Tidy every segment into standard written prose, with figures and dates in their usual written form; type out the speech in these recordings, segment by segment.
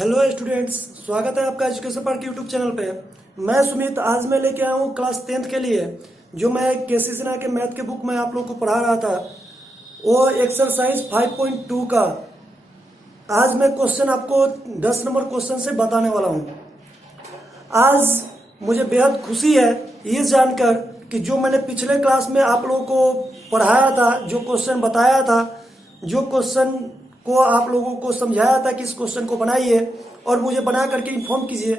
Hello students, स्वागत है आपका एजुकेशन पार्क यूट्यूब चैनल पे। मैं सुमित आज मैं लेके आया हूँ क्लास 10th के लिए जो मैं केसी सिन्हा के मैथ के बुक में आप लोग को पढ़ा रहा था, वो एक्सरसाइज 5.2 का आज मैं क्वेश्चन आपको 10 नंबर क्वेश्चन से बताने वाला हूँ। आज मुझे बेहद खुशी है ये जानकर कि जो मैंने पिछले क्लास में आप लोगों को पढ़ाया था, जो क्वेश्चन बताया था, जो क्वेश्चन को आप लोगों को समझाया था कि इस क्वेश्चन को बनाइए और मुझे बना करके इन्फॉर्म कीजिए।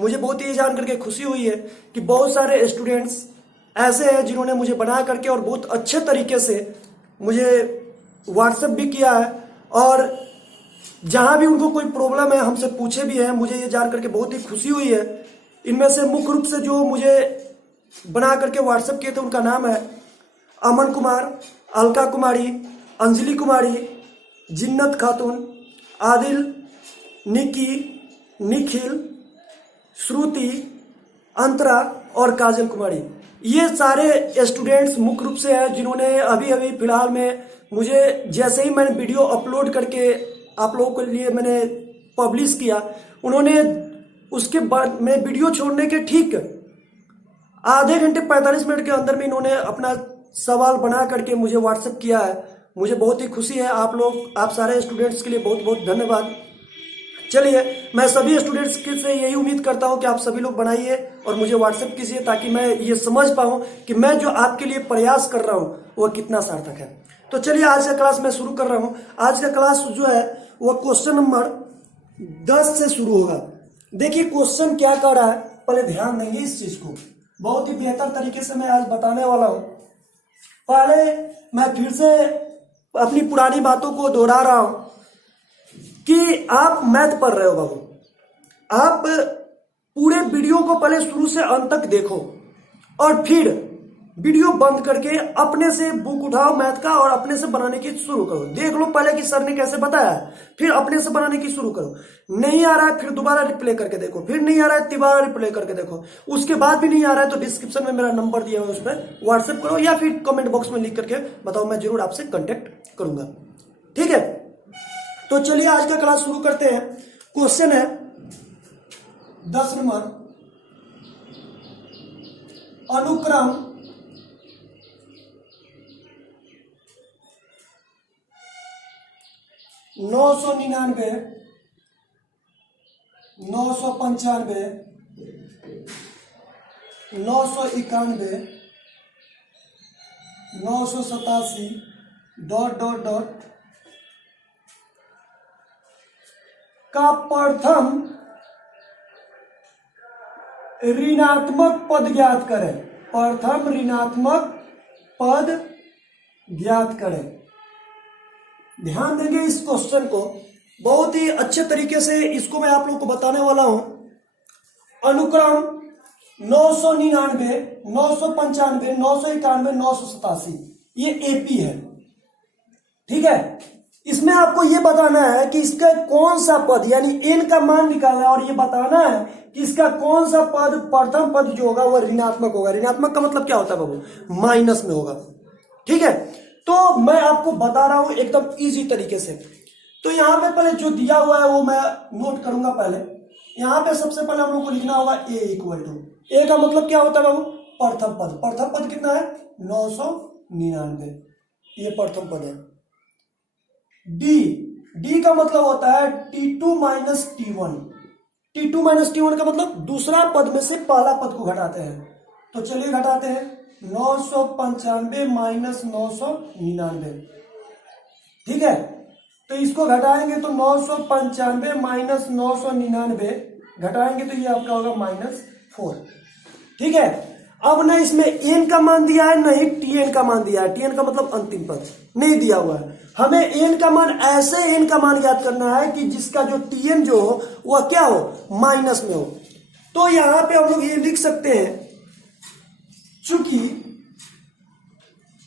मुझे बहुत ही जान करके खुशी हुई है कि बहुत सारे स्टूडेंट्स ऐसे हैं जिन्होंने मुझे बना करके और बहुत अच्छे तरीके से मुझे व्हाट्सएप भी किया है और जहां भी उनको कोई प्रॉब्लम है हमसे पूछे भी हैं। मुझे ये जान करके बहुत ही खुशी हुई है। इनमें से मुख्य रूप से जो मुझे बना करके व्हाट्सएप किए थे उनका नाम है अमन कुमार, अलका कुमारी, अंजलि कुमारी, जिन्नत खातून, आदिल, निकी, निखिल, श्रुति, अंतरा और काजल कुमारी। ये सारे स्टूडेंट्स मुख्य रूप से हैं जिन्होंने अभी अभी फिलहाल में मुझे जैसे ही मैंने वीडियो अपलोड करके आप लोगों के लिए मैंने पब्लिश किया, उन्होंने उसके बाद में वीडियो छोड़ने के ठीक आधे घंटे 45 मिनट के अंदर में इन्होंने अपना सवाल बना करके मुझे व्हाट्सएप किया है। मुझे बहुत ही खुशी है। आप सारे स्टूडेंट्स के लिए बहुत बहुत धन्यवाद। चलिए, मैं सभी स्टूडेंट्स से यही उम्मीद करता हूं कि आप सभी लोग बनाइए और मुझे व्हाट्सएप कीजिए ताकि मैं ये समझ पाऊं कि मैं जो आपके लिए प्रयास कर रहा हूं वह कितना सार्थक है। तो चलिए, आज का क्लास मैं शुरू कर रहा हूं। आज का क्लास जो है वह क्वेश्चन नंबर 10 से शुरू होगा। देखिए क्वेश्चन क्या कर रहा है, पहले ध्यान देंगे इस चीज को। बहुत ही बेहतर तरीके से मैं आज बताने वाला हूं। पहले मैं फिर से अपनी पुरानी बातों को दोहरा रहा हूं कि आप मैथ पढ़ रहे हो बाबू। आप पूरे वीडियो को पहले शुरू से अंत तक देखो और फिर वीडियो बंद करके अपने से बुक उठाओ मैथ का और अपने से बनाने की शुरू करो। देख लो पहले कि सर ने कैसे बताया है, फिर अपने से बनाने की शुरू करो। नहीं आ रहा है फिर दोबारा रिप्ले करके देखो, फिर नहीं आ रहा है दोबारा रिप्ले करके देखो। उसके बाद भी नहीं आ रहा है तो डिस्क्रिप्शन में मेरा नंबर दिया हुआ है, उस पर व्हाट्सएप करो या फिर कमेंट बॉक्स में लिख करके बताओ, मैं जरूर आपसे कांटेक्ट करूंगा। ठीक है, तो चलिए आज का क्लास शुरू करते हैं। क्वेश्चन है 10 नंबर, अनुक्रम 999, 995, 991, 987 ... का प्रथम ऋणात्मक पद ज्ञात करें। प्रथम ऋणात्मक पद ज्ञात करें। ध्यान देंगे इस क्वेश्चन को, बहुत ही अच्छे तरीके से इसको मैं आप लोगों को बताने वाला हूं। अनुक्रम 999, 995, 991, 987 ये एपी है। ठीक है, इसमें आपको ये बताना है कि इसका कौन सा पद यानी एन का मान निकालना है और ये बताना है कि इसका कौन सा पद प्रथम पद जो होगा वह ऋणात्मक होगा। ऋणात्मक का मतलब क्या होता है बाबू? माइनस में होगा। ठीक है, तो मैं आपको बता रहा हूं एकदम इजी तरीके से। तो यहां पे पहले जो दिया हुआ है वो मैं नोट करूंगा। पहले यहां पे सबसे पहले हम लोग को लिखना होगा ए इक्वल टू, ए का मतलब क्या होता है बाबू? प्रथम पद। प्रथम पद कितना है? 999, ये प्रथम पद है। डी का मतलब होता है T2 minus T1। T2 minus T1 का मतलब दूसरा पद में से पहला पद को घटाते हैं। तो चलिए घटाते हैं, 995 माइनस 999। ठीक है, तो इसको घटाएंगे तो 995 माइनस 999 घटाएंगे तो ये आपका होगा -4। ठीक है, अब ना इसमें एन का मान दिया है, नहीं टीएन का मान दिया है। टीएन का मतलब अंतिम पद नहीं दिया हुआ है। हमें एन का मान, ऐसे एन का मान याद करना है कि जिसका जो टीएन जो हो वह क्या हो? माइनस में हो। तो यहां पे हम लोग ये लिख सकते हैं, चूंकि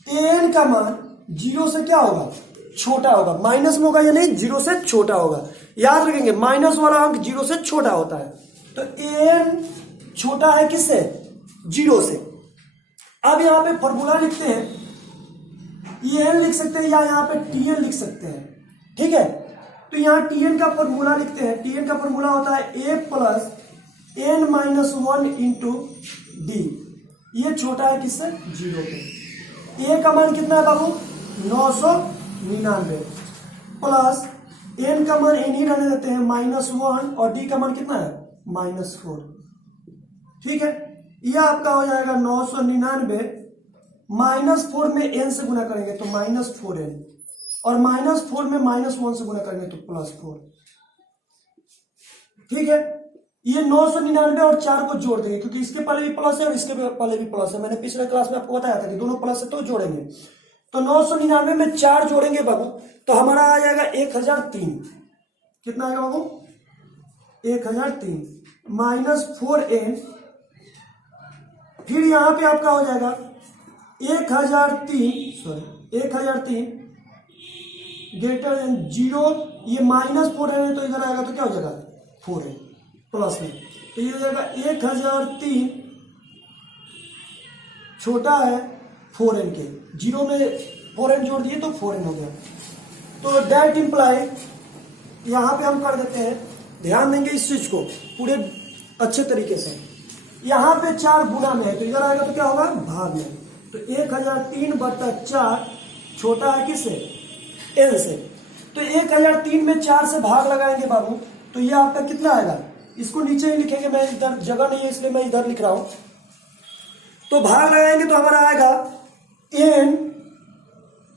एन का मान 0 से क्या होगा? छोटा होगा। माइनस में होगा या नहीं? 0 से छोटा होगा। याद रखेंगे माइनस वाला अंक 0 से छोटा होता है। तो एन छोटा है किससे? 0 से। अब यहां पे फॉर्मूला लिखते हैं, एन लिख सकते हैं या यहां पे टीएन लिख सकते हैं। ठीक है, तो यहाँ टीएन का फॉर्मूला लिखते हैं। टीएन का फॉर्मूला होता है a plus n minus one into d. ये छोटा है किससे? 0 पे। ए का मान कितना है बाबू? 999 प्लस एन का मान एन ही रहने देते हैं -1 और डी का मान कितना है? -4। ठीक है, यह आपका हो जाएगा 999 -4 में एन से गुना करेंगे तो -4n और -4 में -1 से गुना करेंगे तो +4। ठीक है, ये 999 और 4 को जोड़ देंगे क्योंकि इसके पहले भी प्लस है और इसके पहले भी प्लस है। मैंने पिछले क्लास में आपको बताया था कि दोनों प्लस है तो जोड़ेंगे। तो 999 में 4 जोड़ेंगे बाबू तो हमारा आ जाएगा 1003। कितना आएगा बाबू? 1003 -4n। फिर यहां पे आपका हो जाएगा 1003 ग्रेटर देन 0। ये -4n है तो इधर आएगा तो क्या हो जाएगा? 4n प्लस में। तो ये हो जाएगा 1003 छोटा है 4n के। 0 में 4n जोड़ दिए तो 4n हो गया। तो दैट इंप्लाई यहां पे हम कर देते हैं, ध्यान देंगे इस चीज को पूरे अच्छे तरीके से। यहां पे 4 गुना में है तो इधर आएगा तो क्या होगा? भाग में। तो 1003/4 छोटा है किससे? n से। तो 1003 में 4 से भाग लगाएंगे बाबू तो ये आपका कितना आएगा? इसको नीचे ही लिखेंगे, मैं इधर जगह नहीं है इसलिए मैं इधर लिख रहा हूं। तो भाग लगाएंगे तो हमारा आएगा n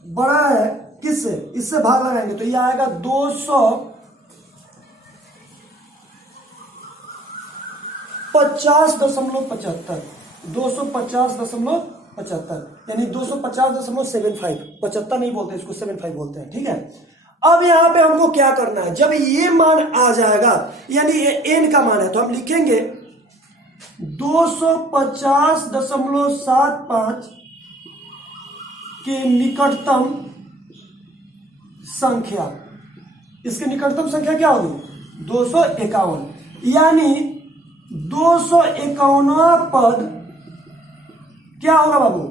बड़ा है किससे? इससे भाग लगाएंगे तो ये आएगा 250.75 यानी 250.75। 75 नहीं बोलते इसको, 75 बोलते हैं। ठीक है, अब यहां पे हमको क्या करना है? जब ये मान आ जाएगा यानी ये एन का मान है तो हम लिखेंगे 250.75 के निकटतम संख्या। इसकी निकटतम संख्या क्या होगी? 251। यानी 251वां पद क्या होगा बाबू?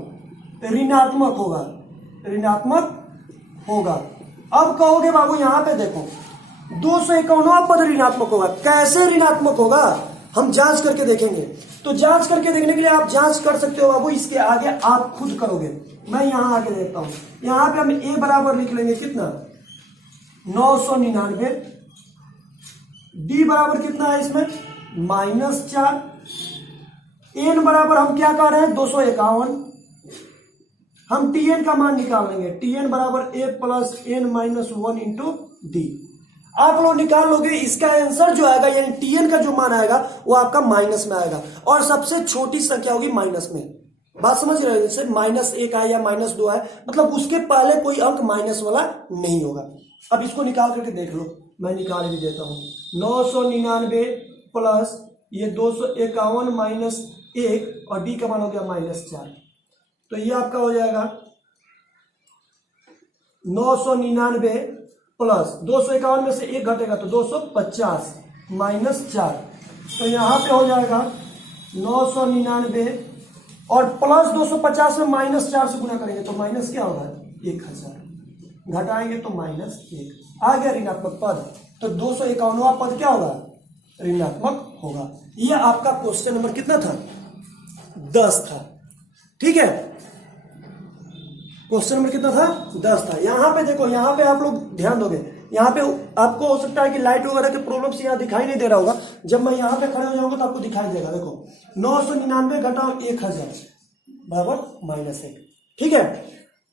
ऋणात्मक होगा। ऋणात्मक होगा। अब कहोगे बाबू यहां पे देखो 251वां पद ऋणात्मक होगा। कैसे ऋणात्मक होगा हम जांच करके देखेंगे। तो जांच करके देखने के लिए आप जांच कर सकते हो बाबू, इसके आगे आप खुद करोगे। मैं यहां आगे देखता हूं। यहां पे हम ए बराबर लिख लेंगे कितना? 999। डी बराबर कितना है इसमें? -4। एन बराबर हम क्या कर रहे हैं? 251। हम टीएन का मान निकाल लेंगे। टीएन बराबर a plus N -1 into D. आप लोग निकाल लोगे, इसका आंसर जो आएगा यानी टीएन का जो मान आएगा वो आपका माइनस में आएगा और सबसे छोटी संख्या होगी माइनस में। बात समझ रहे हो? जैसे -1 आए या -2 आए, मतलब उसके पहले कोई अंक माइनस वाला नहीं होगा। अब इसको निकाल करके देख लो, मैं निकाल भी देता हूं। 999 प्लस ये 251 -1 और डी का मान हो गया -4। तो ये आपका हो जाएगा 999 प्लस 251 में से 1 घटेगा तो 250 -4। तो यहां पे हो जाएगा 999 और प्लस 250 में -4 से गुना करेंगे तो माइनस क्या होगा? 1000। घटाएंगे तो -1 आ गया ऋणात्मक पद। तो 251वां पद क्या होगा? ऋणात्मक होगा। यह आपका क्वेश्चन नंबर कितना था? 10 था। ठीक है, क्वेश्चन नंबर कितना था? 10 था। यहां पे देखो, यहां पे आप लोग ध्यान दोगे, यहां पे आपको हो सकता है कि लाइट वगैरह के प्रॉब्लम से यहां दिखाई नहीं दे रहा होगा। जब मैं यहां पे खड़े हो जाऊंगा तो आपको दिखाई देगा। देखो 999 घटाओ 1000 बराबर -1। ठीक है,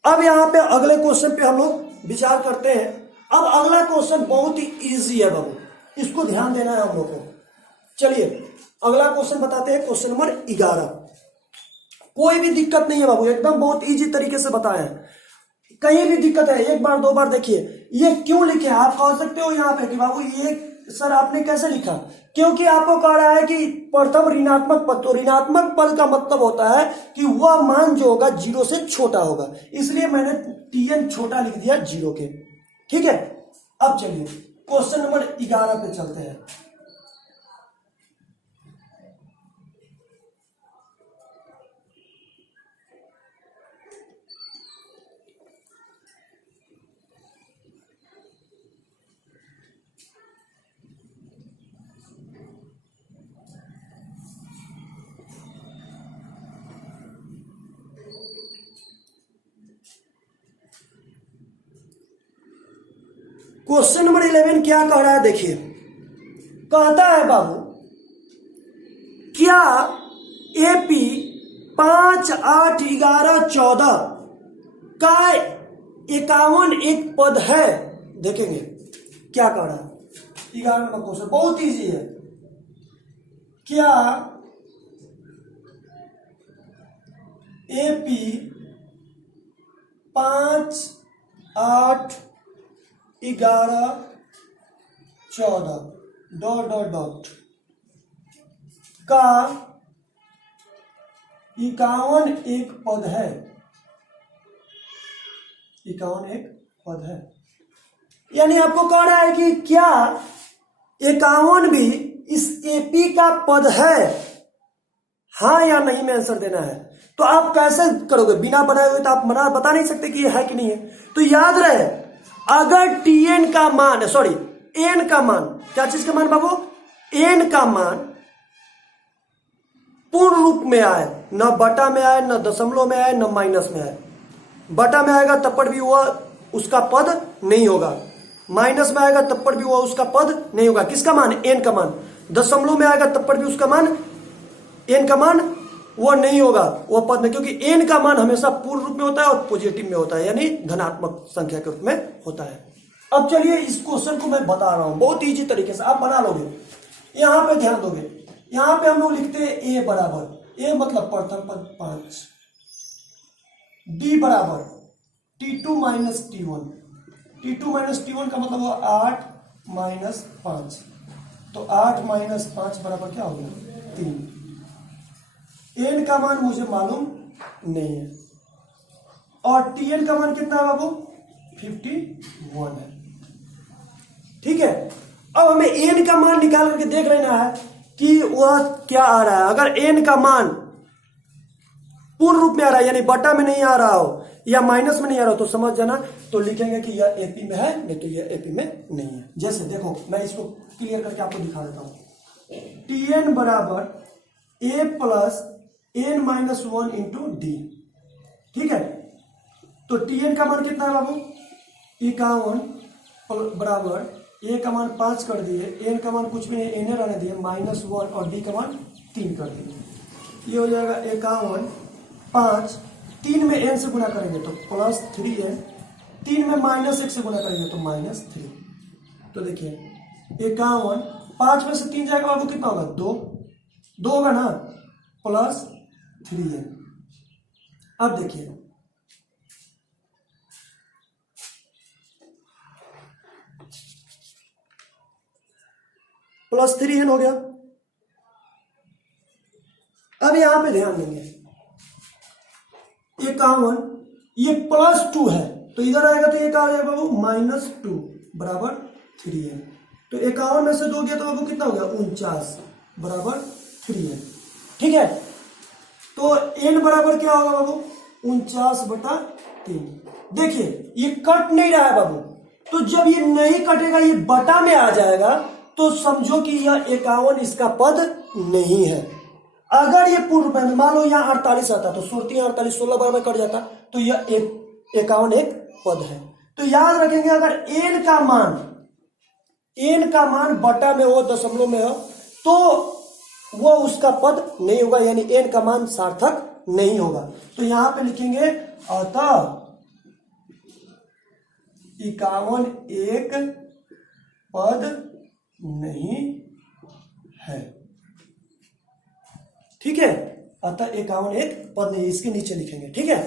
अब यहां पे अगले क्वेश्चन पे हम लोग विचार करते हैं। अब अगला क्वेश्चन बहुत ही इजी है बाबू, इसको ध्यान देना है हम लोग को। चलिए अगला क्वेश्चन बताते हैं, क्वेश्चन नंबर 11। कोई भी दिक्कत नहीं है बाबू, एकदम बहुत इजी तरीके से बताया है। कहीं भी दिक्कत है एक बार दो बार देखिए। ये क्यों लिखे आप कह सकते हो यहाँ पे कि बाबू ये सर आपने कैसे लिखा? क्योंकि आपको कह रहा है कि प्रथम ऋणात्मक पद, तो ऋणात्मक पद का मतलब होता है कि वह मान जो होगा 0 से छोटा होगा, इसलिए मैंने टीएन छोटा लिख दिया 0 के। ठीक है, अब चलिए क्वेश्चन नंबर 11 पे चलते हैं। क्वेश्चन नंबर 11 क्या कह रहा है देखिए, कहता है बाबू क्या एपी 5, 8, 11, 14 का 51 एक पद है। देखेंगे क्या कह रहा है। 11 नंबर क्वेश्चन बहुत इजी है। क्या एपी 5, 8, 11, 14 डॉट डॉट डॉट का 51 एक पद है। 51 एक पद है, यानी आपको कह रहा है कि क्या 51 भी इस एपी का पद है, हाँ या नहीं में आंसर देना है। तो आप कैसे करोगे, बिना बनाए हुए तो आप बता नहीं सकते कि ये है कि नहीं है। तो याद रहे, अगर टीएन का मान, सॉरी एन का मान, क्या चीज का मान बाबू, एन का मान पूर्ण रूप में आए, न बटा में आए, न दशमलव में आए, न माइनस में आए। बटा में आएगा तब पर भी वह उसका पद नहीं होगा, माइनस में आएगा तब पर भी वह उसका पद नहीं होगा। किसका मान, एन का मान। दशमलव में आएगा तब पर भी उसका मान, एन का मान वो नहीं होगा, वो पद में, क्योंकि एन का मान हमेशा पूर्ण रूप में होता है और पॉजिटिव में होता है, यानी धनात्मक संख्या के रूप में होता है। अब चलिए इस क्वेश्चन को मैं बता रहा हूं बहुत इजी तरीके से, आप बना लोगे। यहां पे ध्यान दोगे, यहां पे हम लोग लिखते हैं ए बराबर, ए मतलब प्रथम पद 5, डी बराबर T2 minus T1, T2 minus T1 का मतलब हुआ 8 माइनस 5, तो 8 माइनस 5 बराबर क्या हो गया, 3। एन का मान मुझे मालूम नहीं है, और टीएन का मान कितना है बाबू, 51 है। ठीक है, अब हमें एन का मान निकाल करके देख लेना है कि वह क्या आ रहा है। अगर एन का मान पूर्ण रूप में आ रहा है, यानी बटा में नहीं आ रहा हो या माइनस में नहीं आ रहा हो, तो समझ जाना, तो लिखेंगे कि यह एपी में है, नहीं तो यह एपी में नहीं है। जैसे देखो मैं इसको क्लियर करके आपको दिखा देता हूं। टीएन बराबर a plus n minus 1 into d. ठीक है, तो टीएन का मान कितना है बाबू, 51 बराबर ए का मान 5 कर दिए, एन का मान कुछ भी नहीं, एन रहने दिए, माइनस 1 और डी का मान 3 कर दिए। ये हो जाएगा 51, 5, 3 में एन से गुना करेंगे तो प्लस 3n, 3 में माइनस 1 से गुना करेंगे तो माइनस 3। तो देखिए 51, 5 में से 3 जाएगा बाबू कितना होगा, 2 होगा ना, प्लस 3n। अब देखिए प्लस 3n हो गया। अब यहां पे ध्यान देंगे, 51 ये प्लस 2 है, तो इधर आएगा तो ये क्या हो जाएगा बाबू, माइनस 2 बराबर 3n। तो 51 में से 2 गया तो बाबू कितना हो गया, 49 बराबर 3n। ठीक है, तो n बराबर क्या होगा बाबू, 49/3। देखिए ये कट नहीं रहा है बाबू, तो जब ये नहीं कटेगा, ये बटा में आ जाएगा, तो समझो कि यह 51 इसका पद नहीं है। अगर ये पूर्ण में, मान लो यहाँ 48 आता तो 48 16 बार में कट जाता, तो यह 51 एक पद है। तो याद रखेंगे, अगर एन का मान बटा में हो, दशमलव में हो, तो वो उसका पद नहीं होगा, यानी एन का मान सार्थक नहीं होगा। तो यहां पे लिखेंगे अतः 51 एक पद नहीं है। ठीक है, अतः 51 एक पद नहीं, इसके नीचे लिखेंगे। ठीक है,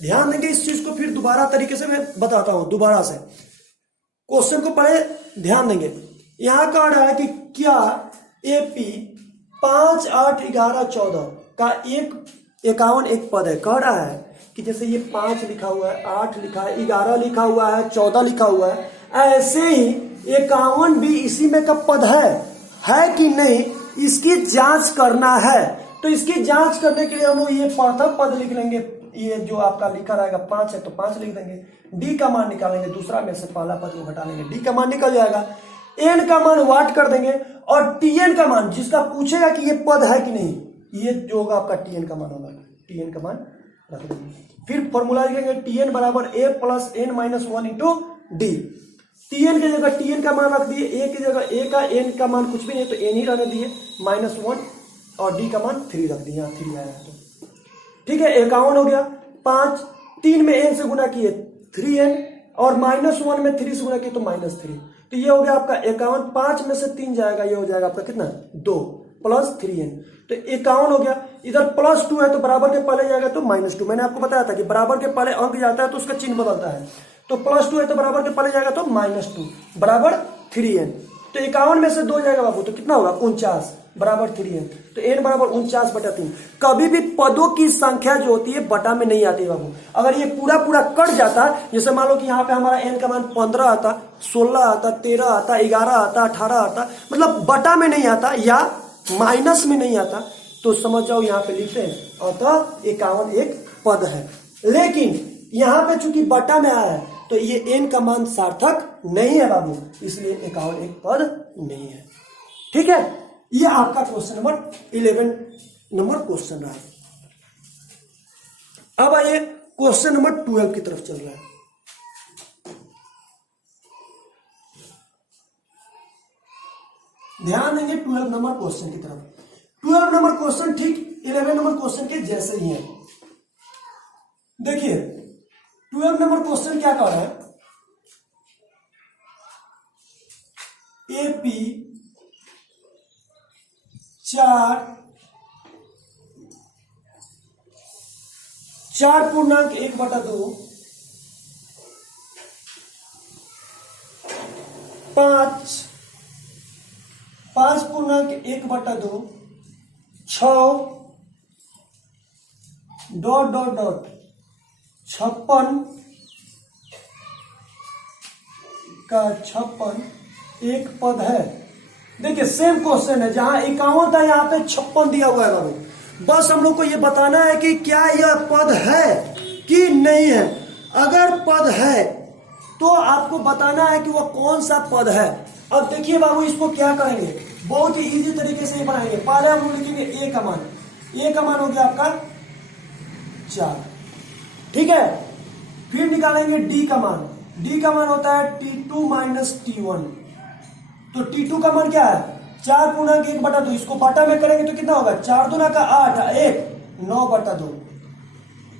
ध्यान देंगे इस चीज को, फिर दोबारा तरीके से मैं बताता हूं, दोबारा से क्वेश्चन को पढ़े, ध्यान देंगे। यहां कह रहा है कि क्या एपी 5, 8, 11, 14 का 51 एक पद है। कह रहा है कि जैसे ये 5 लिखा हुआ है, 8 लिखा है, 11 लिखा हुआ है, 14 लिखा हुआ है, ऐसे ही 51 भी इसी में का पद है कि नहीं, इसकी जांच करना है। तो इसकी जांच करने के लिए हम लोग ये प्रथम पद लिख लेंगे, ये जो आपका लिखा रहेगा 5 है तो 5 लिख देंगे, डी का मान निकालेंगे, दूसरा में से पहला पद को घटा लेंगे, डी का मान निकल जाएगा, एन का मान वाट कर देंगे, और टीएन का मान, जिसका पूछेगा कि ये पद है कि नहीं, ये जो होगा आपका टीएन का मान होगा, टीएन का मान रख देंगे। फिर फॉर्मूला लिखेंगे, टीएन बराबर a plus n minus 1 into d. tn की जगह tn का मान रख दिए, a की जगह a का n का मान कुछ भी नहीं तो n ही रहने दिए, -1 और d का मान 3 रख दिए, यहाँ 3 आया तो ठीक है। 51 हो गया। 5 3 में n से गुना किए 3n और -1 में 3 से गुना किए तो -3, तो ये हो गया आपका 51। 5 में से 3 जाएगा, ये हो जाएगा आपका कितना 2 प्लस 3n, तो 51 हो गया। इधर +2 है तो बराबर के पहले जाएगा तो -2, मैंने आपको बताया था कि बराबर के पहले अंक जाता है तो उसका चिन्ह बदलता है, तो +2 है तो बराबर के पहले जाएगा तो -2 बराबर 3n, तो 51 में से 2 जाएगा बाबू तो कितना होगा 49 बराबर 3n, तो n बराबर 49/3। कभी भी पदों की संख्या जो होती है बटा में नहीं आती है बाबू। अगर ये पूरा पूरा कट जाता, जैसे मान लो कि यहाँ पे हमारा n का मान 15 आता, 16 आता, 13 आता, 11 आता, 18 आता, मतलब बटा में नहीं आता या माइनस में नहीं आता, तो समझ जाओ यहाँ पे लिखते हैं अतः 51 एक पद है। लेकिन यहाँ पे चूंकि बटा में आया है तो ये n का मान सार्थक नहीं है बाबू, इसलिए 51 एक पद नहीं है। ठीक है, ये आपका क्वेश्चन नंबर 11 नंबर क्वेश्चन रहा। अब आइए क्वेश्चन नंबर 12 की तरफ चल रहा है। ध्यान देंगे 12 नंबर क्वेश्चन की तरफ। 12 नंबर क्वेश्चन ठीक 11 नंबर क्वेश्चन के जैसे ही है। देखिए 12 नंबर क्वेश्चन क्या कह रहा है, AP 4.1/2 5.1/2 6 56 का 56 एक पद है। देखिए सेम क्वेश्चन है, जहां 51 था यहाँ पे 56 दिया हुआ है बाबू। बस हम लोग को ये बताना है कि क्या यह पद है कि नहीं है। अगर पद है तो आपको बताना है कि वह कौन सा पद है। अब देखिए बाबू इसको क्या करेंगे, बहुत ही इजी तरीके से बनाएंगे। पहले हम लोग लिखेंगे ए का मान, ए का मान हो गया आपका 4, ठीक है। फिर निकालेंगे डी का मान, डी का मान होता है T2 माइनस T1, तो T2 का मान क्या है 4.1/2, इसको बटा में करेंगे तो कितना होगा 4 दूना का 8, 1 9/2,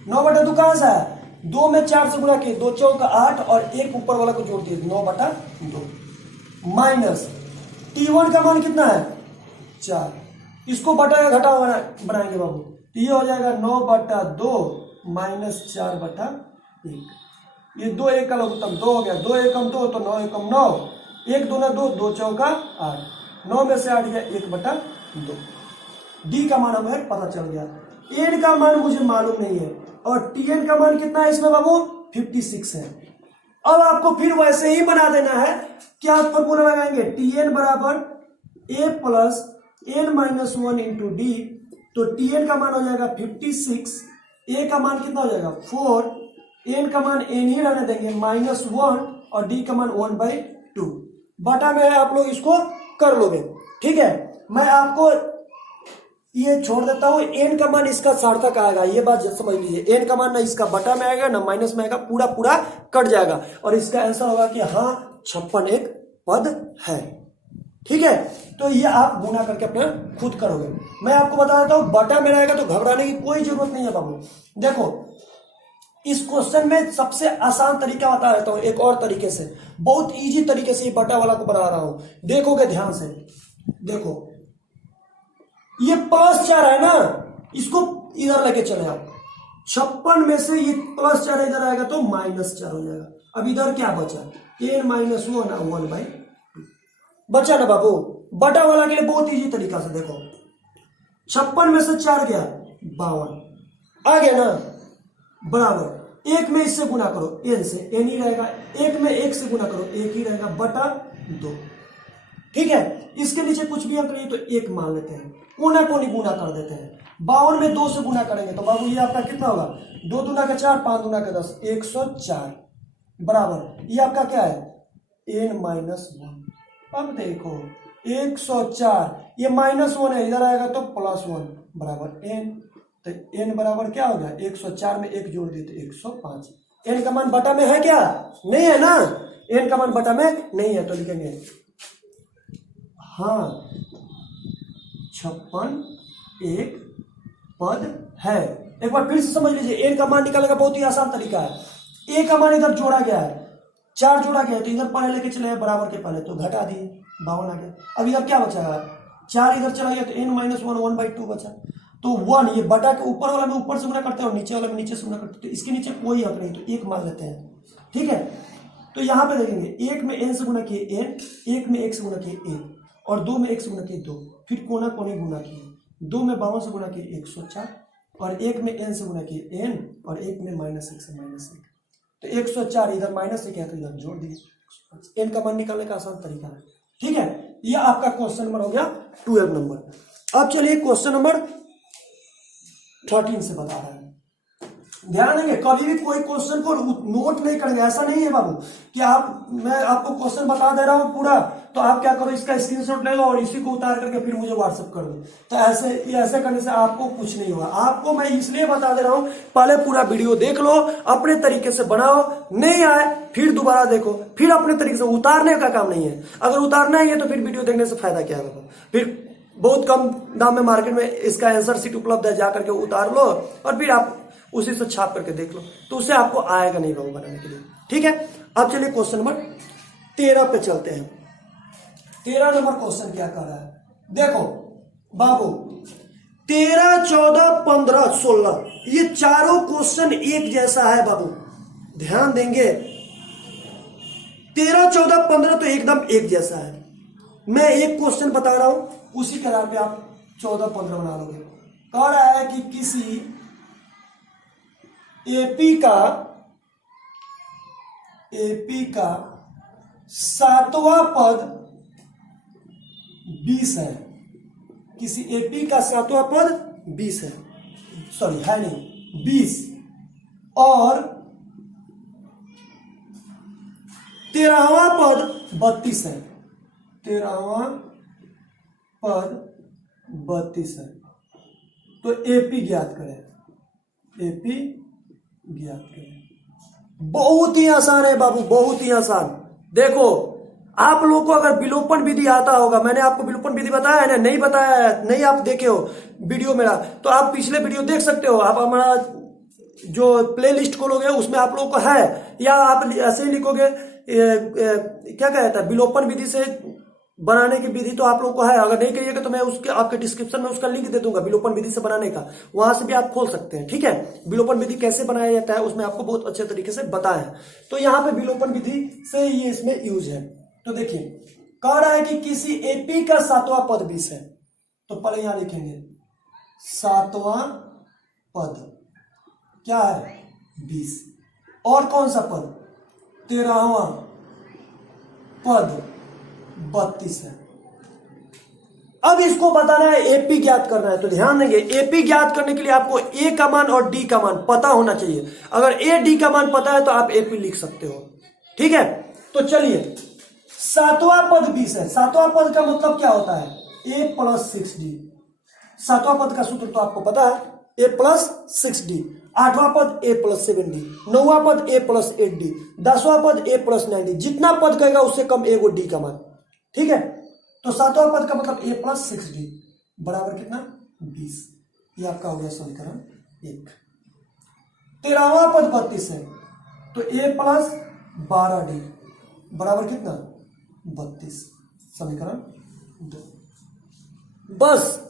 9/2 कहां से है 2 में 4 से गुणा किए 2 चौका 8 और 1 ऊपर वाला को जोड़ दिए 9/2 माइनस T1 का मान कितना है 4, इसको बटा या घटा बनाएंगे बाबू, तो ये हो जाएगा 9/2 माइनस 4/1, ये 2 1 का लघुत्तम 2 हो गया, 2 एकम 2 तो 9 एकम 9, 1 दूना 2, 2 चौका 8, 9 में से 8 गया 1/2। डी का मान हमें पता चल गया। एन का मान मुझे मालूम नहीं है और टीएन का मान कितना है इसमें बाबू 56 है। अब आपको फिर वैसे ही बना देना है, क्या फॉर्मूला लगाएंगे टीएन बराबर a plus n minus 1 into d, तो टीएन का मान हो जाएगा 56, ए का मान कितना हो जाएगा 4, एन का मान एन ही रहने देंगे -1 और डी का मान 1/2, बटा में है आप लोग इसको कर लोगे, ठीक है। मैं आपको ये छोड़ देता हूं, एन का मान इसका सार्थक आएगा, ये बात समझ लीजिए। एन का मान ना इसका बटा में आएगा ना माइनस में आएगा, पूरा पूरा कट जाएगा और इसका आंसर होगा कि हाँ 56 एक पद है, ठीक है। तो ये आप गुना करके अपना खुद करोगे। मैं आपको बता देता हूं बटा में रहेगा तो घबराने की कोई जरूरत नहीं है बाबू। देखो इस क्वेश्चन में सबसे आसान तरीका बता देता हूं, एक और तरीके से, बहुत इजी तरीके से ये बटा वाला को बना रहा हूं, देखोगे ध्यान से। देखो ये +4 है ना, इसको इधर लेके चले आओ, 56 में से ये +4 इधर आएगा तो -4 हो जाएगा। अब इधर क्या बचा n माइनस 1/2 बचा ना बाबू। बटा वाला के लिए बहुत इजी तरीका से देखो, 56 में से 4 गया 52 आ गया ना, बराबर 1 में इससे गुना करो n से, n ही रहेगा, 1 में 1 से गुना करो 1 ही रहेगा बटा 2, ठीक है। इसके नीचे कुछ भी अंक नहीं तो 1 मान लेते हैं, कोना कोनी गुना कर देते हैं। 52 में 2 से गुना करेंगे तो बाबू ये आपका कितना होगा 2 दूना का 4, 5 दूना का 10, 104 बराबर ये आपका क्या है n माइनस 1। अब देखो 104 ये -1 है, इधर आएगा तो +1 बराबर n, तो n बराबर क्या हो गया 104 में 1 जोड़ दिए तो 105। n का मान बटा में है क्या नहीं है ना, n का मान बटा में नहीं है तो लिखेंगे हाँ 56 एक पद है। एक बार फिर से समझ लीजिए, n का मान निकालने का बहुत ही आसान तरीका है। a का मान इधर जोड़ा गया है, 4 जोड़ा गया है तो इधर पहले लेके चले बराबर के पहले तो घटा दिए 52 आ गया। अब इधर क्या बचा है, 4 इधर चला गया तो n माइनस 1 1/2 बचा। तो 1 ये बटा के ऊपर वाला में ऊपर से गुणा करते हैं और नीचे वाला में नीचे से गुणा करते हैं, तो इसके नीचे कोई अंक नहीं तो 1 मान लेते हैं। ठीक है, तो यहां पे देखेंगे 1 में n से गुणा किए n, 1 में 1 से गुणा किए 1 और 2 में 1 से गुणा किए 2, फिर कोना कोने गुणा किए, 2 में 52 से गुणा किए 104 और 1 में n से गुणा किए n और 1 में -1 से -1 तो 104 इधर -1 है तो इधर जोड़ दिए। n का मान निकालने का आसान तरीका है। ठीक है, ये आपका क्वेश्चन नंबर हो गया 12 नंबर। अब चलिए क्वेश्चन नंबर 13 से बता रहा है। ध्यान देंगे, कभी भी कोई क्वेश्चन को नोट नहीं करेंगे, ऐसा नहीं है बाबू कि मैं आपको क्वेश्चन बता दे रहा हूं पूरा तो आप क्या करो इसका स्क्रीनशॉट ले लो और इसी को उतार करके फिर मुझे व्हाट्सएप कर दो। तो ऐसे करने से आपको कुछ नहीं होगा। आपको मैं इसलिए बता दे रहा हूं, पहले पूरा वीडियो देख लो, अपने तरीके से बनाओ, नहीं आए फिर दोबारा देखो, फिर अपने तरीके से। उतारने का काम नहीं है, अगर उतारना ही है तो फिर वीडियो देखने से फायदा क्या होगा। फिर बहुत कम दाम में मार्केट में इसका आंसर शीट उपलब्ध है, जाकर के उतार लो और फिर आप उसी से छाप करके देख लो, तो उससे आपको आएगा नहीं बाबू बनाने के लिए। ठीक है, अब चलिए क्वेश्चन नंबर 13 पे चलते हैं। 13 नंबर क्वेश्चन क्या कर रहा है, देखो बाबू 13 14 15 16 ये चारों क्वेश्चन एक जैसा है बाबू, ध्यान देंगे। 13 14 15 तो एकदम एक जैसा है। मैं एक क्वेश्चन बता रहा हूं, उसी के आधार पे आप 14 15 बना लोगे। कह रहा है कि किसी एपी का 7वां पद 20 है। किसी एपी का 7वां पद 20 है, सॉरी है नहीं 20 और 13वां पद 32 है। 13वां पद 32 है, तो एपी ज्ञात करें। एपी ज्ञात करें, बहुत ही आसान है बाबू, बहुत ही आसान। देखो आप लोग को अगर विलोपन विधि आता होगा, मैंने आपको विलोपन विधि बताया है ना, नहीं बताया है, नहीं आप देखे हो वीडियो मेरा, तो आप पिछले वीडियो देख सकते हो। आप हमारा जो प्ले लिस्ट खोलोगे उसमें आप लोगों को है, या आप ऐसे ही लिखोगे क्या कहता है विलोपन विधि से बनाने की विधि, तो आप लोगों को है। अगर नहीं करिएगा तो मैं उसके आपके डिस्क्रिप्शन में उसका लिंक दे दूंगा विलोपन विधि से बनाने का, वहां से भी आप खोल सकते हैं। ठीक है, विलोपन विधि कैसे बनाया जाता है उसमें आपको बहुत अच्छे तरीके से बताया है। तो यहाँ पे विलोपन विधि से ये इसमें यूज है। तो देखिए कह रहा है कि किसी एपी का 7वां पद 20 है, तो पहले यहां लिखेंगे 7वां पद क्या है 20, और कौन सा पद 13वां पद 32 है। अब इसको बताना है, एपी ज्ञात करना है। तो ध्यान देंगे, एपी ज्ञात करने के लिए आपको ए का मान और डी का मान पता होना चाहिए। अगर ए डी का मान पता है तो आप एपी लिख सकते हो। ठीक है, तो चलिए 7वां पद 20 है। 7वां पद का मतलब क्या होता है a + 6d। 7वां पद का सूत्र तो आपको पता है, a + 6d। 8वां पद a + 7d, 9वां पद a + 8d, 10वां पद a + 9d। जितना पद कहेगा उससे कम एगो डी का मान। ठीक है, तो 7वां पद का मतलब a + 6d बराबर कितना 20। ये आपका हो गया समीकरण 1। 13वां पद 32 है, तो a + 12d बराबर कितना 32, समीकरण 2। बस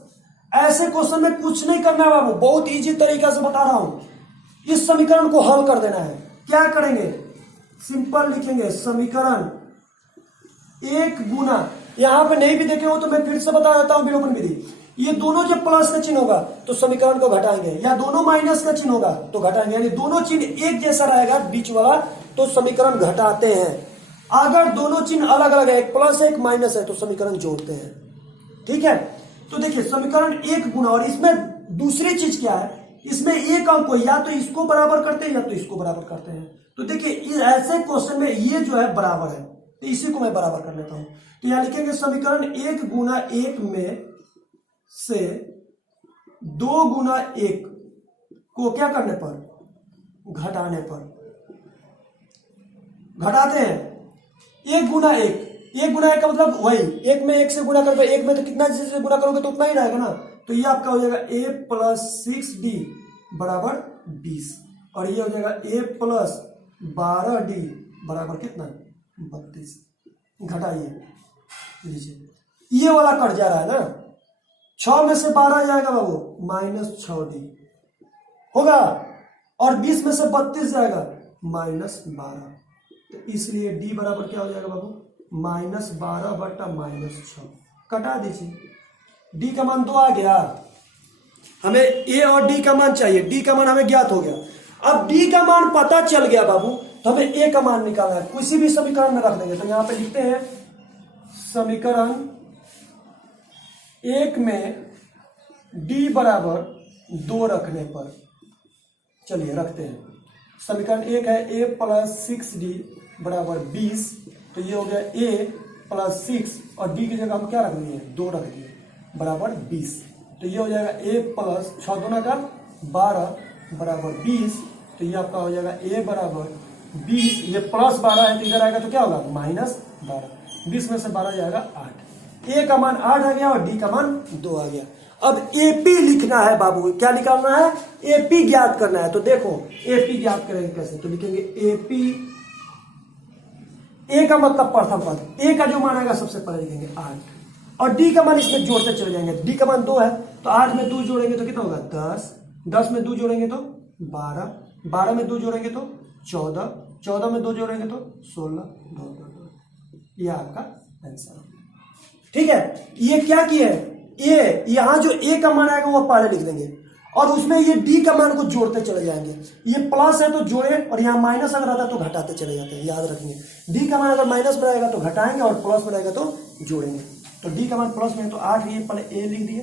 ऐसे क्वेश्चन में कुछ नहीं करना है बाबू, बहुत इजी तरीका से बता रहा हूं। इस समीकरण को हल कर देना है। क्या करेंगे, सिंपल लिखेंगे समीकरण 1 गुना, यहां पे नहीं भी देखे हो तो मैं फिर से बता देता हूं विलोपन विधि। ये दोनों जब प्लस का चिन्ह होगा तो समीकरण को घटाएंगे, या दोनों माइनस का चिन्ह होगा तो घटाएंगे, यानी दोनों चिन्ह एक जैसा रहेगा बीच वाला तो समीकरण घटाते हैं। अगर दोनों चिन्ह अलग अलग है, एक प्लस है एक माइनस है, तो समीकरण जोड़ते हैं। ठीक है, तो देखिए समीकरण 1 गुना, और इसमें दूसरी चीज क्या है, इसमें एक अंक को या तो इसको बराबर करते हैं या तो इसको बराबर करते हैं। तो देखिए ऐसे क्वेश्चन में ये जो है बराबर है, तो इसी को मैं बराबर कर लेता हूं। तो यहां लिखेंगे समीकरण 1 गुना 1 में से 2 गुना 1 को क्या करने पर, घटाने पर, घटाते हैं एक गुना एक, एक गुना एक का मतलब वही, एक में एक से गुना करोगे, एक में तो कितना से गुना करोगे तो उतना ही रहेगा ना। तो ये आपका हो जाएगा a प्लस 6d बराबर 20, और ये हो जाएगा a प्लस 12d बराबर कितना 32। घटाइए, लीजिए ये वाला कट जा रहा है ना, 6 में से 12 जाएगा बाबू -6d होगा, और 20 में से 32 जाएगा -12, तो इसलिए d बराबर क्या हो जाएगा बाबू -12 बटा -6। कटा दीजिए, d का मान 2 आ गया, हमें a और d का मान चाहिए, d का मान हमें ज्ञात हो गया। अब d का मान पता चल गया बाबू, तो हमें a का मान निकालना है, किसी भी समीकरण में रख देंगे। तो यहां पे लिखते हैं समीकरण 1 में d बराबर 2 रखने पर, चलिए रखते हैं। समीकरण 1 है a प्लस 6d बराबर 20, तो ये हो गया a प्लस 6 और d की जगह हम क्या रख दिए 2 रख दिए बराबर 20, तो ये हो जाएगा a प्लस 6 दूना का 12 बराबर 20, तो ये आपका हो जाएगा a बराबर 20, ये प्लस 12 है तो इधर आएगा तो क्या होगा -12, 20 में से 12 जाएगा 8, a का मान 8 आ गया और d का मान 2 आ गया। अब AP लिखना है बाबू, क्या निकालना है AP ज्ञात करना है। तो देखो AP ज्ञात करेंगे कैसे, तो लिखेंगे AP, A का मतलब प्रथम पद, A का जो मान आएगा सबसे पहले लिखेंगे 8, और D का मान इसमें जोड़ते चले जाएंगे। D का मान 2 है तो 8 में 2 जोड़ेंगे तो कितना होगा 10, 10 में 2 जोड़ेंगे तो 12, 12 में 2 जोड़ेंगे तो 14, 14 में 2 जोड़ेंगे तो 16, 2, यह आपका आंसर। ठीक है, ये क्या किया है, ये यहां जो A का मान आएगा वो पहले लिख देंगे, और उसमें ये D का मान को जोड़ते चले जाएंगे। ये प्लस है तो जोड़े, और यहाँ माइनस अगर आता है तो घटाते चले जाते हैं, याद रखेंगे। D का मान अगर माइनस में रहेगा तो घटाएंगे, और प्लस में रहेगा तो जोड़ेंगे। तो D का मान प्लस में है तो 8, ये पहले A लिख दिए,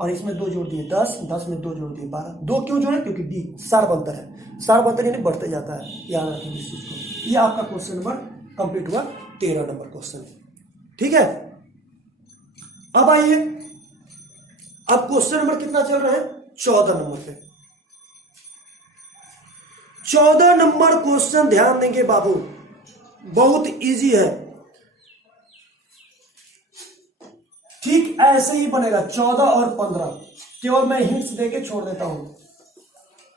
और इसमें 2 जोड़ दिए 10, 10 में 2 जोड़ दिए 12। 2 क्यों जोड़े, क्योंकि D सारबंतर है, सारबंतर यानी बढ़ते जाता है, याद रखेंगे इस चीज को। ये आपका क्वेश्चन नंबर कंप्लीट हुआ, 13 नंबर क्वेश्चन। ठीक है, अब आइए, अब क्वेश्चन नंबर कितना चल रहा है 14 नंबर पे। 14 नंबर क्वेश्चन ध्यान देंगे बाबू, बहुत इजी है, ठीक ऐसे ही बनेगा 14 और 15, केवल मैं हिंट्स देके छोड़ देता हूं।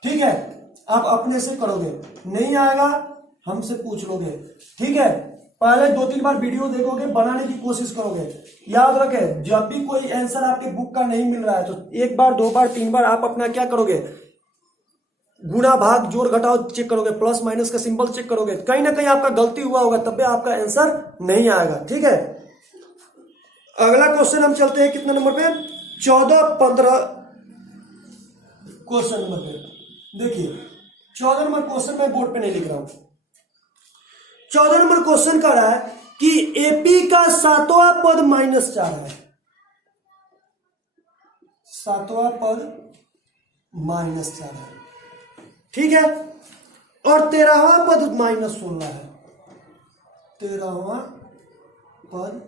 ठीक है, आप अपने से करोगे, नहीं आएगा हमसे पूछ लोगे। ठीक है, पहले 2-3 बार वीडियो देखोगे, बनाने की कोशिश करोगे। याद रखें, जब भी कोई आंसर आपके बुक का नहीं मिल रहा है तो 1 बार 2 बार 3 बार आप अपना क्या करोगे, गुणा भाग जोड़ घटाव चेक करोगे, प्लस माइनस का सिंबल चेक करोगे, कहीं ना कहीं आपका गलती हुआ होगा, तब भी आपका आंसर नहीं आएगा। ठीक है, अगला क्वेश्चन हम चलते हैं कितने नंबर पे, 14-15 क्वेश्चन नंबर पे। देखिए 14 नंबर क्वेश्चन मैं बोर्ड पे नहीं लिख रहा हूं। 14 नंबर क्वेश्चन कर रहा है कि एपी का 7वां पद -4 है, 7वां पद -4 है। ठीक है, और 13वां पद -16 है, 13वां पद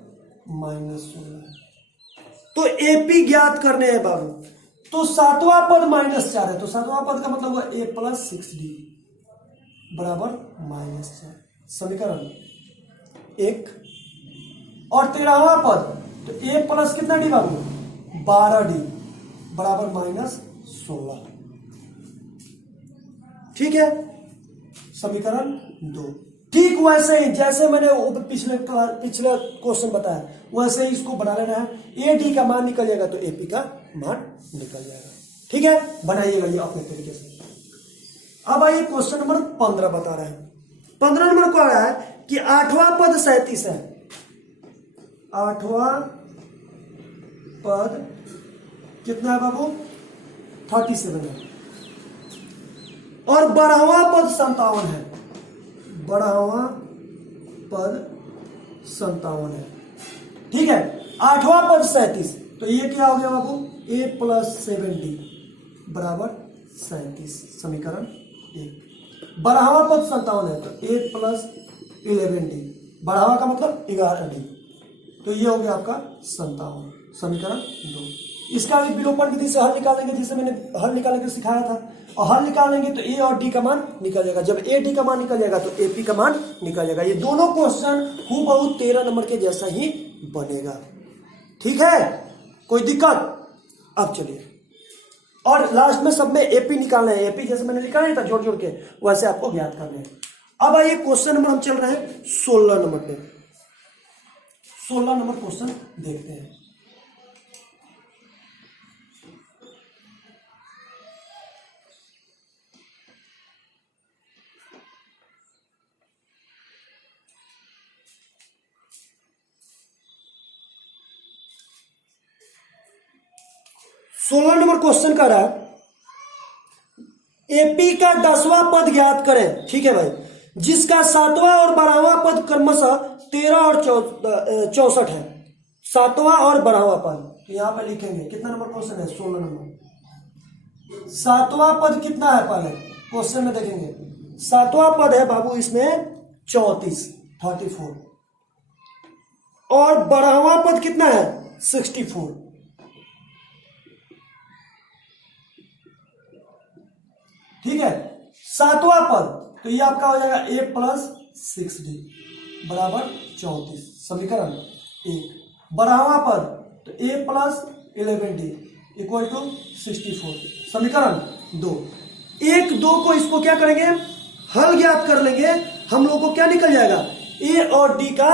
-16 है। तो एपी ज्ञात करने हैं बाबू, तो 7वां पद -4 है, तो 7वां पद का मतलब हुआ a प्लस 6d बराबर -4, समीकरण 1। और 13वां पद तो a प्लस कितना डी बाबू 12d बराबर -16। ठीक है, समीकरण 2। ठीक वैसे ही जैसे मैंने पिछले क्वेश्चन बताया, वैसे ही इसको बना लेना है। ए डी का मान निकल जाएगा तो एपी का मान निकल जाएगा। ठीक है, बनाइएगा ये अपने तरीके से। अब आइए क्वेश्चन नंबर 15 बता रहे हैं। 15 नंबर को आ रहा है कि 8वां पद 37 है, 8वां पद कितना है बाबू 37 है, और 12वां पद 57 है, 12वां पद 57 है। ठीक है, 8वां पद 37, तो ये क्या हो गया बाबू a प्लस 7d बराबर 37, समीकरण 1। 12वां पद 57 है, तो a प्लस 11d, 12वां का मतलब 11d, तो ये हो गया आपका 57, समीकरण 2। इसका भी विलोपन विधि से हल निकालेंगे, जिसे मैंने हल निकालने के सिखाया था, और हल निकालेंगे तो ए और डी का मान निकल जाएगा। जब ए डी का मान निकल जाएगा तो एपी का मान निकल जाएगा। ये दोनों क्वेश्चन हूबहू 13 नंबर के जैसा ही बनेगा। ठीक है, कोई दिक्कत? अब चलिए, और लास्ट में सब में एपी निकालना है। एपी जैसे मैंने लिखा नहीं था जोड़ जोड़ के, वैसे आपको ज्ञात करना है। अब आइए क्वेश्चन नंबर हम चल रहे हैं 16 नंबर पे। 16 नंबर क्वेश्चन देखते हैं। सोलह नंबर क्वेश्चन कर रहा है एपी का 10वां पद ज्ञात करें। ठीक है भाई, जिसका 7वां और 12वां पद क्रमशः 13 और 64 है। 7वां और 12वां पद, तो यहां पे लिखेंगे कितना नंबर क्वेश्चन है? 16 नंबर। 7वां पद कितना है? पहले क्वेश्चन में देखेंगे, 7वां पद है बाबू इसमें 34 और 12वां पद कितना है? 64। ठीक है, 7वां पद तो ये आपका हो जाएगा a प्लस 6d बराबर 34, समीकरण 1। 12वां पद तो a plus 11d equal to 64, समीकरण 2। 1 2 को इसको क्या करेंगे? हल ज्ञात कर लेंगे। हम लोग को क्या निकल जाएगा? a और d का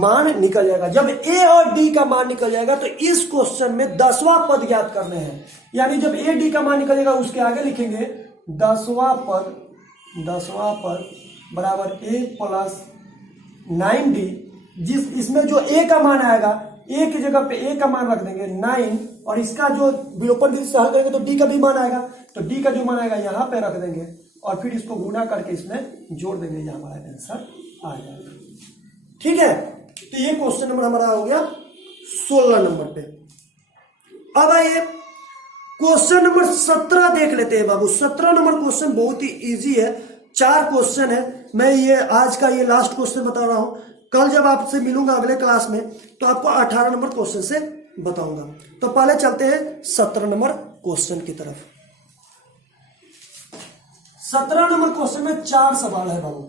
मान निकल जाएगा। जब a और d का मान निकल जाएगा तो इस क्वेश्चन में 10वां पद ज्ञात करने हैं। यानी जब a d का मान निकल जाएगा उसके आगे लिखेंगे 10वां पद बराबर a प्लस 9d। जिस इसमें जो a का मान आएगा, a की जगह पे a का मान रख देंगे 9, और इसका जो विलोपन विधि से हल करेंगे तो d का भी मान आएगा, तो d का जो मान आएगा यहां पे रख देंगे और फिर इसको गुणा करके इसमें जोड़ देंगे, यहां हमारा आंसर आ जाएगा। ठीक है, तो ये क्वेश्चन नंबर हमारा हो गया 16 नंबर पे। अब आइए क्वेश्चन नंबर 17 देख लेते हैं बाबू। 17 नंबर क्वेश्चन बहुत ही इजी है, 4 क्वेश्चन है। मैं ये आज का ये लास्ट क्वेश्चन बता रहा हूं, कल जब आपसे मिलूंगा अगले क्लास में तो आपको 18 नंबर क्वेश्चन से बताऊंगा। तो पहले चलते हैं 17 नंबर क्वेश्चन की तरफ। 17 नंबर क्वेश्चन में 4 सवाल है बाबू,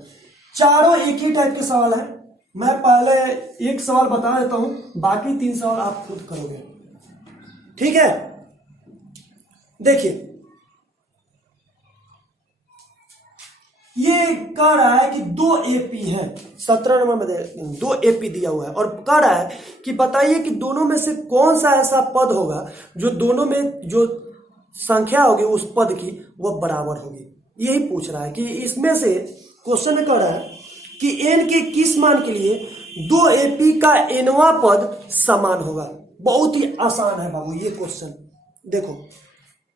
चारों एक ही टाइप के सवाल है। मैं पहले एक सवाल बता देता हूं, बाकी 3 सवाल आप खुद करोगे। ठीक है, देखिए ये कह रहा है कि 2 एपी है। 17 नंबर में 2 एपी दिया हुआ है और कह रहा है कि बताइए कि दोनों में से कौन सा ऐसा पद होगा जो दोनों में जो संख्या होगी उस पद की वह बराबर होगी। यही पूछ रहा है कि इसमें से क्वेश्चन में कह रहा है कि n के किस मान के लिए 2 एपी का nवां पद समान होगा। बहुत ही आसान है बाबू ये क्वेश्चन। देखो,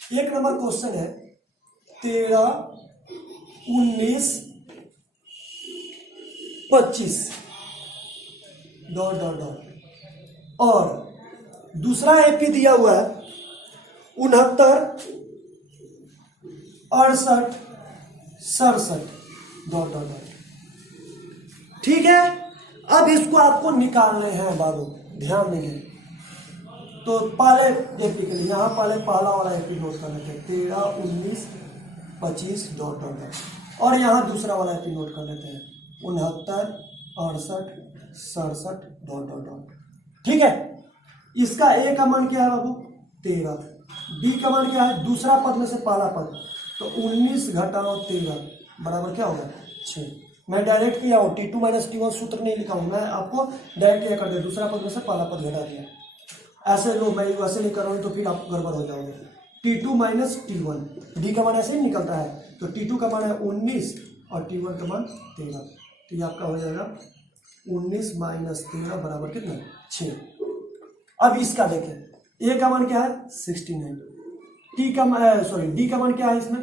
एक नंबर क्वेश्चन है 13, 19, 25 ... और दूसरा एपी दिया हुआ है 69, 68, 67 ... ठीक है, अब इसको आपको निकालने हैं बाबू, ध्यान देंगे। तो पहले एपी के लिए यहां पहले पहला वाला एपी नोट कर लेते हैं 13, 19, 25 ... और यहां दूसरा वाला एपी नोट कर लेते हैं 69, 68, 67 ... ठीक है, इसका ए का मान क्या है बाबू? 13। बी का मान क्या है? दूसरा पद में से पहला पद, तो 19 घटाओ 13 बराबर क्या होगा? 6। मैं डायरेक्ट किया हूं, T2 - T1 सूत्र नहीं लिखा हूं, मैं आपको डायरेक्ट क्या कर दिया, दूसरा पद में से पहला पद घटा दिया। ऐसे लो, मैं वैसे नहीं कर रहा हूं तो फिर आप गड़बड़ हो जाओगे। T2 - T1, डी का मान ऐसे ही निकलता है, तो T2 का मान है 19 और T1 का मान 13, तो ये आपका हो जाएगा 19 - 13 बराबर कितना? 6। अब इसका देखें, ए का मान क्या है? 69। डी का मान क्या है इसमें?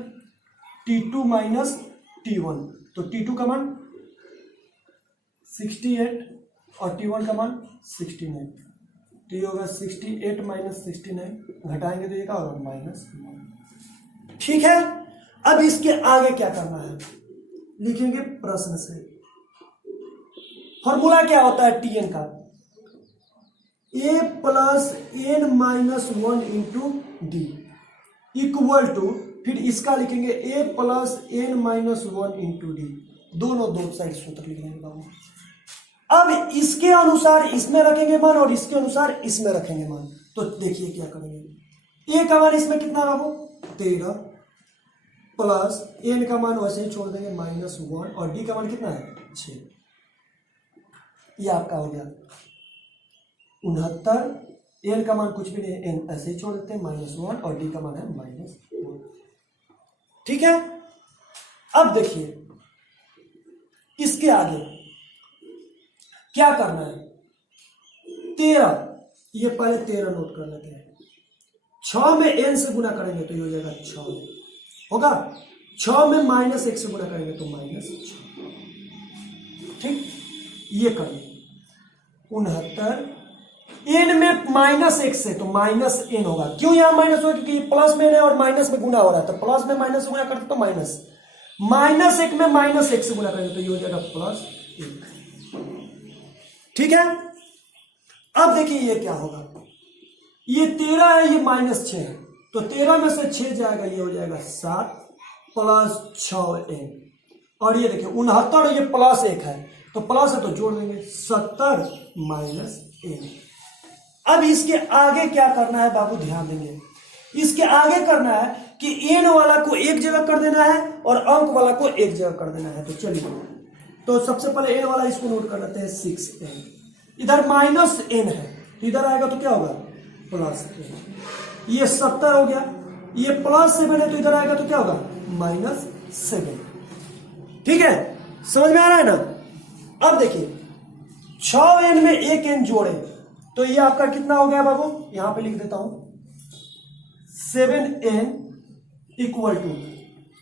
T2 - T1, तो T2 का मान 68 और T1 का मान 69, तो ये होगा 68 - 69, घटाएंगे तो ये क्या होगा? -9। ठीक है, अब इसके आगे क्या करना है? लिखेंगे प्रश्न से। फॉर्मूला क्या होता है Tn का? A plus n minus one into d equal to, फिर इसका लिखेंगे a plus n minus one into d, दोनों दो साइड सूत्र लिखेंगे बाबू। अब इसके अनुसार इसमें रखेंगे मान और इसके अनुसार इसमें रखेंगे मान। तो देखिए क्या करेंगे, ए का मान इसमें कितना बाबू 13 प्लस एन का मान वैसे ही छोड़ देंगे -1 और डी का मान कितना है 6। ये आपका हो गया 69। एन का मान कुछ भी नहीं, एन ऐसे ही छोड़ देते हैं -1 और डी का मान है -1। ठीक है। अब देखिए इसके आगे क्या करना है, 13, ये पहले 13 नोट कर लेते हैं। 6 में एन से गुना करेंगे तो ये हो जाएगा 6 होगा, 6 में -1 से गुना करेंगे तो -6। ठीक, ये कर लेंगे 69। एन में -1 से तो -n होगा। क्यों यहां माइनस होगा, क्योंकि प्लस में है और माइनस में गुना हो रहा है, तो प्लस में माइनस से गुना करते तो माइनस, -1 में -1 से गुना करेंगे तो ये हो जाएगा +1। ठीक है। अब देखिए ये क्या होगा, ये 13 है, ये -6 है, तो 13 में से 6 जाएगा, ये हो जाएगा 7 प्लस 6n। और ये देखिए 69, ये +1 है तो प्लस है तो जोड़ देंगे 70 -n। अब इसके आगे क्या करना है बाबू, ध्यान देंगे। इसके आगे करना है कि n वाला को एक जगह कर देना है और अंक वाला को एक जगह कर देना है। तो चलिए, तो सबसे पहले n वाला इसको नोट कर लेते हैं 6n, इधर -n है तो इधर आएगा तो क्या होगा +n। ये 70 हो गया, ये +7 है तो इधर आएगा तो क्या होगा -7। ठीक है, समझ में आ रहा है ना। अब देखिए 6n में एक n जोड़े तो ये आपका कितना हो गया बाबू, यहां पे लिख देता हूं 7n इक्वल टू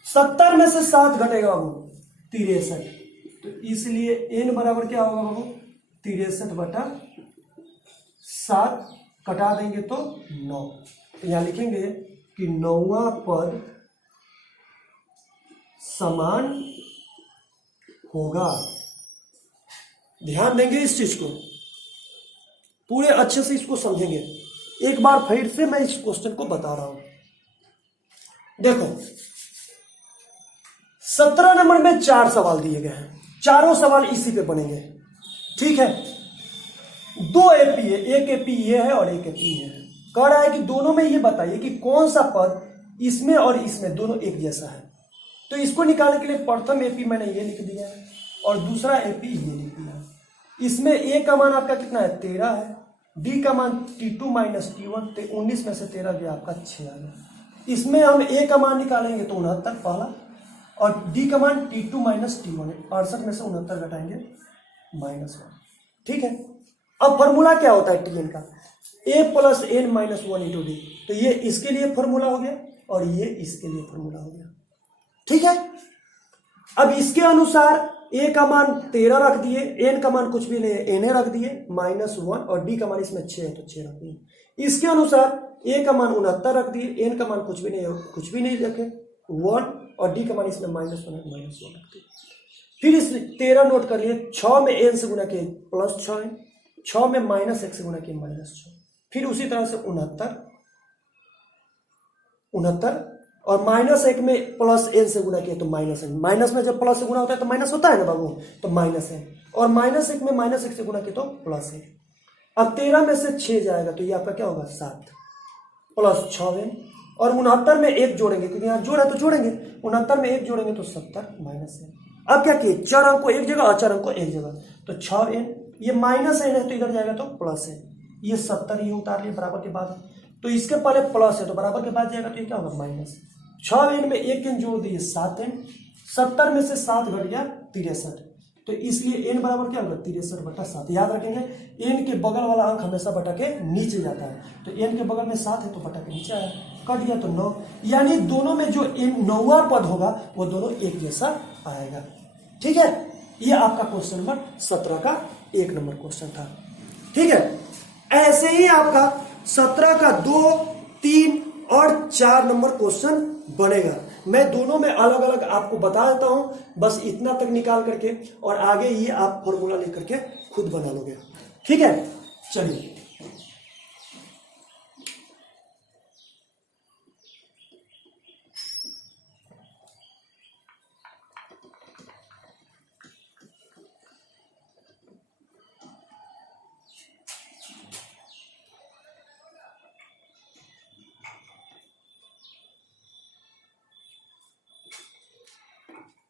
70 में से 7 घटेगा बाबू 63, तो इसलिए n बराबर क्या होगा बाबू 63/7, कटा देंगे तो 9। तो यहां लिखेंगे कि 9वां पद समान होगा। ध्यान देंगे इस चीज को, पूरे अच्छे से इसको समझेंगे। एक बार फिर से मैं इस क्वेश्चन को बता रहा हूं। देखो 17 नंबर में 4 सवाल दिए गए हैं, चारों सवाल इसी पे बनेंगे। ठीक है, 2 एपी है, एक एपी ये है और एक एपी ये है। कह रहा है कि दोनों में ये बताइए कि कौन सा पद इसमें और इसमें दोनों एक जैसा है। तो इसको निकालने के लिए प्रथम एपी मैंने ये लिख दिया है और दूसरा एपी ये लिख दिया। इसमें ए का मान आपका कितना है 13 है, डी का मान T2 - T1, तो 19 में से 13 गया आपका 6 आ गया। इसमें हम ए का मान निकालेंगे तो 69 पहला, और डी का मान T2 - T1 है, 68 में से 69 घटाएंगे -1। ठीक है। अब फॉर्मूला क्या होता है Tn का, a plus n minus 1 into d. तो ये इसके लिए फॉर्मूला हो गया और ये इसके लिए फॉर्मूला हो गया। ठीक है। अब इसके अनुसार a का मान 13 रख दिए, n का मान कुछ भी नहीं है n रख दिए -1, और d का मान इसमें 6 है तो 6 रख दिए। इसके अनुसार a का मान 69 रख दिए, n का मान कुछ भी नहीं है, कुछ भी नहीं रखे 1, और d का मान इसमें -1 है -1 रख दिए। फिर इस 13 नोट कर लिए, 6 में n से गुना किए +6n, 6 में -1 से गुना किए -6, फिर उसी तरह से 69 और -1 में +n से गुना किए तो -n, माइनस में जब प्लस से गुना होता है तो माइनस होता है ना बाबू, तो -n, और -1 में -1 से गुना किए तो +n। अब 13 में से 6 जाएगा तो ये आपका क्या होगा 7 प्लस 6n, और 69 में 1 जोड़ेंगे क्योंकि यहाँ जोड़ा तो जोड़ेंगे, 69 में 1 जोड़ेंगे तो 70 -n। अब क्या किए, 4 अंक को एक जगह और 4 अंक को एक जगह, तो 6n, ये -n है तो इधर जाएगा तो +n, ये 70 ये उतार लिए बराबर के बाद, तो इसके पहले प्लस है तो बराबर के बाद जाएगा तो ये क्या होगा माइनस। 6n में 1n जोड़ दिए 7n, 70 में से 7 घट गया 63, तो इसलिए n बराबर क्या होगा 63/7। याद रखेंगे n के बगल वाला अंक हमेशा बटा के नीचे जाता है, तो n के बगल में 7 है तो बटा के नीचे आया, कट गया तो 9, यानी दोनों में जो n 9वां पद होगा वो दोनों एक जैसा आएगा। ठीक है, ये आपका क्वेश्चन नंबर 17 का 1 नंबर क्वेश्चन था। ठीक है, ऐसे ही आपका 17 का 2, 3 और 4 नंबर क्वेश्चन बनेगा। मैं दोनों में अलग अलग आपको बता देता हूं, बस इतना तक निकाल करके, और आगे ये आप फॉर्मूला लेकर के खुद बना लोगे। ठीक है, चलिए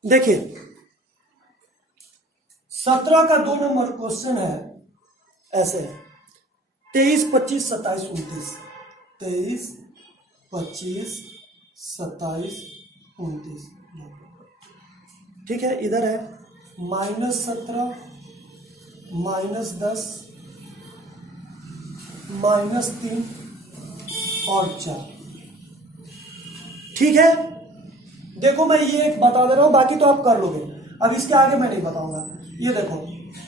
देखिए 17 का 2 नंबर क्वेश्चन है ऐसे है 23, 25, 27, 29। 23, 25, 27, 29। ठीक है, इधर है -17, -10, -3 और 4। ठीक है, देखो मैं ये एक बता दे रहा हूं, बाकी तो आप कर लोगे। अब इसके आगे मैं नहीं बताऊंगा। ये देखो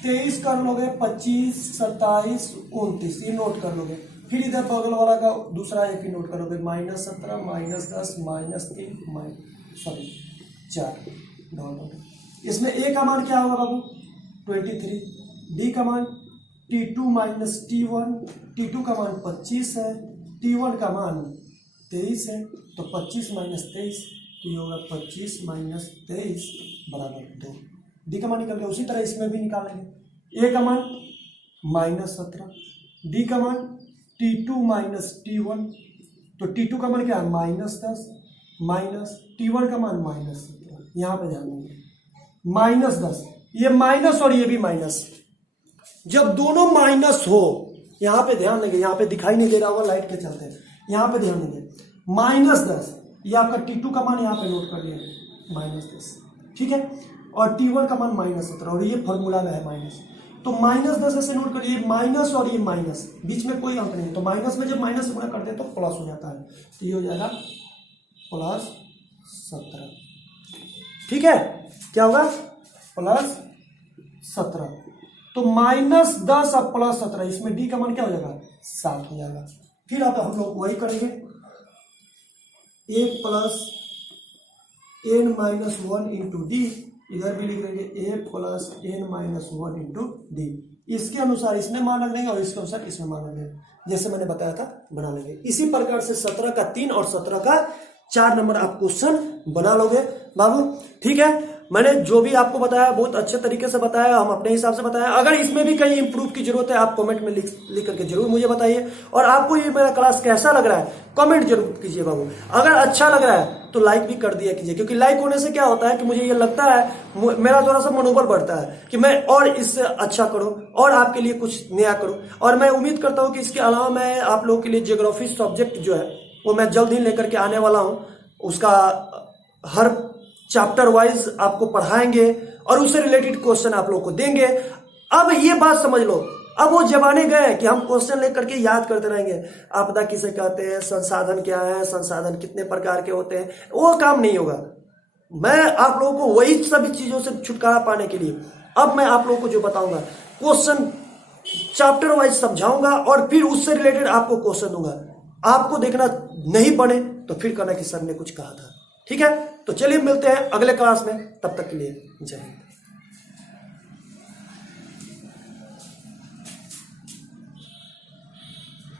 23 कर लोगे, 25, 27, 29 ये नोट कर लोगे। फिर इधर बगल वाला का दूसरा एक ही नोट करोगे, -17, -10, -3, 4 डॉट। इसमें ए का मान क्या होगा बाबू 23, डी का मान T2 माइनस T1, T2 का मान 25 है, T1 का मान 23 है, तो 25 माइनस 23 तो ये होगा 25 माइनस 23 बराबर 2। डी का मान निकल गया। उसी तरह इसमें भी निकालेंगे। ए का मान -17, डी का मान T2 माइनस T1, तो T2 का मान क्या है -10 माइनस T1 का मान -17। यहाँ पे ध्यान देंगे -10, ये माइनस और ये भी माइनस। जब दोनों माइनस हो, यहां पे ध्यान देंगे, यहां पे दिखाई नहीं दे रहा होगा लाइट के चलते, यहां पे ध्यान देंगे -10, ये आपका T2 का मान यहां पे नोट कर लिया -10। ठीक है, और T1 का मान -17 और ये फॉर्मूला में है माइनस, तो -10 ऐसे नोट करिए। माइनस और ये माइनस, बीच में कोई अंक नहीं, तो माइनस में जब माइनस गुणा करते हैं तो प्लस हो जाता है, तो ये हो जाएगा +17। ठीक है, क्या होगा +17, तो -10 और +17, इसमें डी का मान क्या हो जाएगा 7 हो जाएगा। फिर अब हम लोग वही करेंगे, a plus n-1 into D, इधर भी लिख देंगे a plus n-1 into D. इसके अनुसार इसमें मान रख देंगे और इसके अनुसार इसमें मान रख देंगे, जैसे मैंने बताया था बना लेंगे। इसी प्रकार से 17 का 3 और 17 का 4 नंबर आप क्वेश्चन बना लोगे बाबू। ठीक है, मैंने जो भी आपको बताया बहुत अच्छे तरीके से बताया, हम अपने हिसाब से बताया। अगर इसमें भी कहीं इंप्रूव की जरूरत है आप कमेंट में लिख करके जरूर मुझे बताइए। और आपको ये मेरा क्लास कैसा लग रहा है कमेंट जरूर कीजिए बाबू। अगर अच्छा लग रहा है तो लाइक भी कर दिया कीजिए, क्योंकि लाइक होने से क्या होता है कि मुझे ये लगता है मेरा थोड़ा सा मनोबल बढ़ता है कि मैं और इससे अच्छा करूं और आपके लिए कुछ नया करूं। और मैं उम्मीद करता हूं कि इसके अलावा मैं आप लोगों के लिए ज्योग्राफी सब्जेक्ट जो है वो मैं जल्द ही लेकर के आने वाला हूं। उसका हर चैप्टर वाइज आपको पढ़ाएंगे और उससे रिलेटेड क्वेश्चन आप लोग को देंगे। अब ये बात समझ लो, अब वो जमाने गए कि हम क्वेश्चन लेकर के याद करते रहेंगे। आपदा किसे कहते हैं, संसाधन क्या है, संसाधन कितने प्रकार के होते हैं, वो काम नहीं होगा। मैं आप लोगों को वही सभी चीजों से छुटकारा पाने के लिए अब मैं आप लोगों को जो बताऊंगा क्वेश्चन चैप्टर वाइज समझाऊंगा और फिर उससे रिलेटेड आपको क्वेश्चन दूंगा। आपको देखना नहीं बने तो फिर कहना कि सर ने कुछ कहा था। ठीक है, तो चलिए मिलते हैं अगले क्लास में, तब तक के लिए जय हिंद।